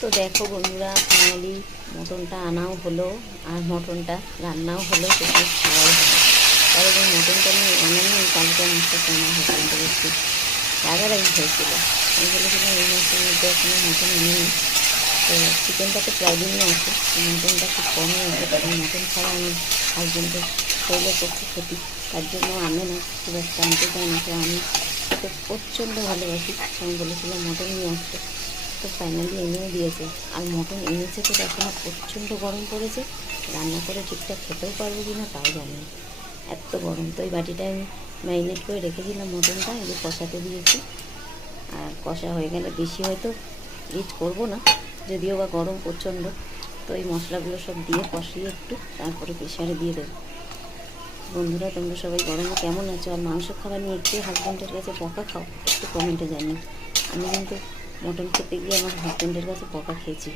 তো দেখো বন্ধুরা, ফাইনালি মটনটা আনাও হলো আর মটনটা রান্নাও হলো, সেটা খাওয়াও হলো। কারণ এই মটনটা নিয়ে আনানি কালকে আমার সাথে আমার হাজব্যান্ডের একটু রাগারাগি হয়েছিল। আমি বলেছিলাম এই মাসের মধ্যে এখনো মটন আনিনি, তো চিকেনটা তো প্রায় দিনই আসে, মটনটা খুব কমই আসে, কারণ মটন ছাড়া আমার হাজব্যান্ডের শরীরের পক্ষে ক্ষতি, তার জন্য আনে না, খুব একটা আনতে চায় না। তো আমি খেতে প্রচণ্ড ভালোবাসি, আমি বলেছিলাম মটন নিয়ে আসতে, তো ফাইনালি এনেও দিয়েছে। আর মটন এনেছে তো এখনও প্রচণ্ড গরম পড়েছে, রান্না করে ঠিকঠাক খেতেও পারবো কি না তাও জানি না, এত গরম। তো এই বাটিটা আমি ম্যারিনেট করে রেখেছিলাম মটনটা, এই যে কষাতে দিয়েছি। আর কষা হয়ে গেলে বেশি হয়তো রিচ করবো না, যদিও বা গরম প্রচণ্ড, তো এই মশলাগুলো সব দিয়ে কষিয়ে একটু তারপরে প্রেশারে দিয়ে দেবো। বন্ধুরা, তোমরা সবাই গরমে কেমন আছো? আর মাংস খাবার নিয়ে একটু হাজব্যান্ডের কাছে বকা খাও, একটু কমেন্টে জানিও। আমি কিন্তু মটন খেতে গিয়ে আমার হাজব্যান্ডের কাছে বকা খেয়েছি,